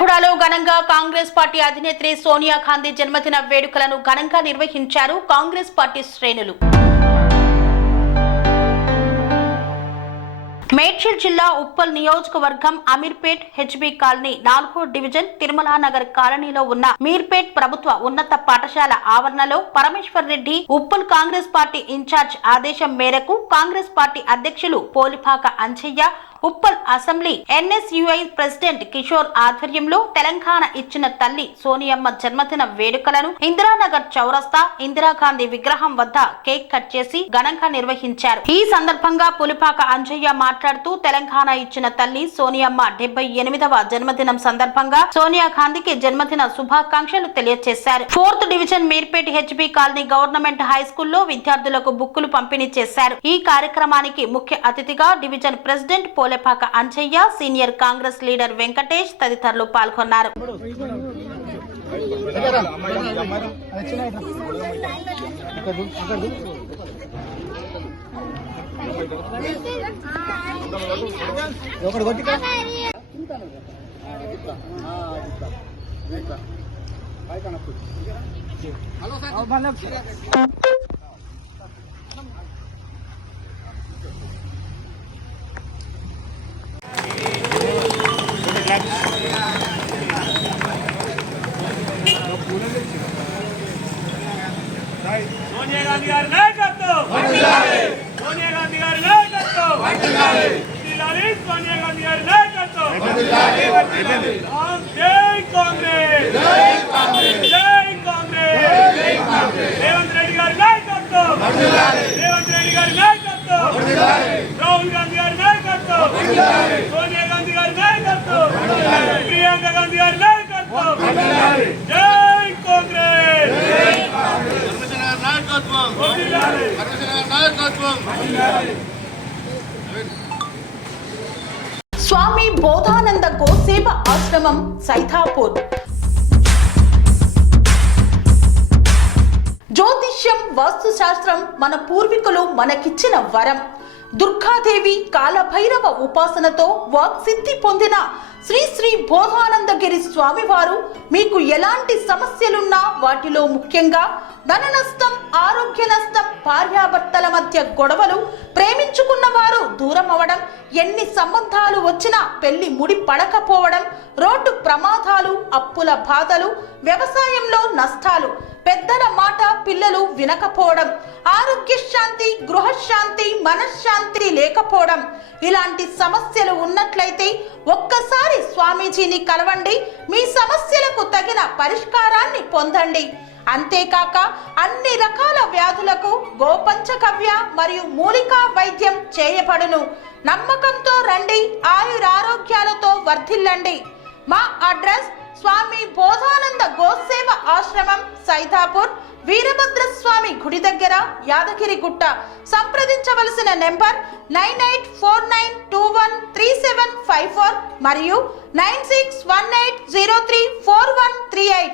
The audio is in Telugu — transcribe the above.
మిర్యాలగూడలో ఘనంగా కాంగ్రెస్ పార్టీ అధినేత్రి సోనియా గాంధీ జన్మదిన వేడుకలను ఘనంగా నిర్వహించారు కాంగ్రెస్ పార్టీ శ్రేణులు. మేడ్చల్ జిల్లా ఉప్పల్ నియోజకవర్గం అమీర్పేట్ హెచ్బి కాలనీ 4వ డివిజన్ తిరుమల నగర్ కాలనీలో ఉన్న మీర్పేట్ ప్రభుత్వ ఉన్నత పాఠశాల ఆవరణలో పరమేశ్వర్ రెడ్డి ఉప్పల్ కాంగ్రెస్ పార్టీ ఇన్ఛార్జ్ ఆదేశం మేరకు కాంగ్రెస్ పార్టీ అధ్యక్షులు Polipaka Anjaiah, Uppal assembly NSUI president Kishore ఆధ్వర్యంలో తెలంగాణ ఇచ్చిన తల్లి సోనియమ్మ జన్మదిన వేడుకలను ఇందిరానగర్ చౌరస్తా ఇందిరాగాంధీ విగ్రహం వద్ద కేక్ కట్ చేసి ఘనంగా నిర్వహించారు. ఈ సందర్భంగా పులిపాక అంజయ్య మాట్లాడుతూ తెలంగాణ ఇచ్చిన తల్లి సోనియమ్మ 78వ జన్మదినం సందర్భంగా సోనియా గాంధీకి జన్మదిన శుభాకాంక్షలు తెలియజేశారు. 4th division Meerpet HB colony government high స్కూల్లో విద్యార్థులకు బుక్కులు పంపిణీ చేశారు. ఈ కార్యక్రమానికి ముఖ్య అతిథిగా division president Polepaka Anjaiah, senior Congress leader Venkatesh తదితరులు పాల్గొన్నారు. సోనియా గాంధీ గారి నాయకత్వం, సోనియా గాంధీ గారి నాయకత్వం, సోనియా గాంధీ గారి నాయకత్వం. జై కాంగ్రెస్, జై కాంగ్రెస్. రేవంత్ రెడ్డి గారి నాయకత్వం, రేవంత్ రెడ్డి గారి నాయకత్వం, రాహుల్ గాంధీ గారి నాయకత్వం, సోనియా గాంధీ గారి నాయకత్వం, ప్రియాంక గాంధీ గారి నాయకత్వం. జై కాంగ్రెస్. స్వామి బోధానంద గోసేవ ఆశ్రమం సైథాపూర్. జ్యోతిష్యం, వాస్తుశాస్త్రం మన పూర్వీకులు మనకిచ్చిన వరం. దుర్గాదేవి, కాలభైరవ ఉపాసనతో వాక్సిద్ధి పొందిన శ్రీ శ్రీ బోధానందగిరి స్వామివారు మీకు ఎలాంటి సమస్యలున్నా, వాటిలో ముఖ్యంగా ధన నష్టం, ఆరోగ్య నష్టం, భార్యాభర్తల మధ్య గొడవలు, ప్రేమించుకున్న వారు దూరం అవడం, ఎన్ని సంబంధాలు వచ్చినా పెళ్లి ముడి పడకపోవడం, రోడ్డు ప్రమాదాలు, అప్పుల బాధలు, వ్యవసాయంలో నష్టాలు, పెద్దల మాట పిల్లలు వినకపోవడం, ఆరోగ్య శాంతి, గృహశాంతి, మనశ్శాంతి లేకపోవడం, ఇలాంటి సమస్యలు ఉన్నట్లయితే ఒక్కసారి స్వామీజీని కలవండి. మీ సమస్యలకు తగిన పరిష్కారాన్ని పొందండి. అంతేకాక అన్ని రకాల వ్యాధులకు గోపంచగవ్య మరియు మూలికా వైద్యం చేయబడును. నమ్మకంతో రండి, ఆయురారోగ్యాలతో వర్ధిల్లండి. మా అడ్రస్ స్వామి బోధానంద గోసేవ ఆశ్రమం సైథాపూర్, వీరభద్రస్వామి గుడి దగ్గర, యాదగిరిగుట్ట. సంప్రదించవలసిన నెంబర్ 9849213754 మరియు 9618034138.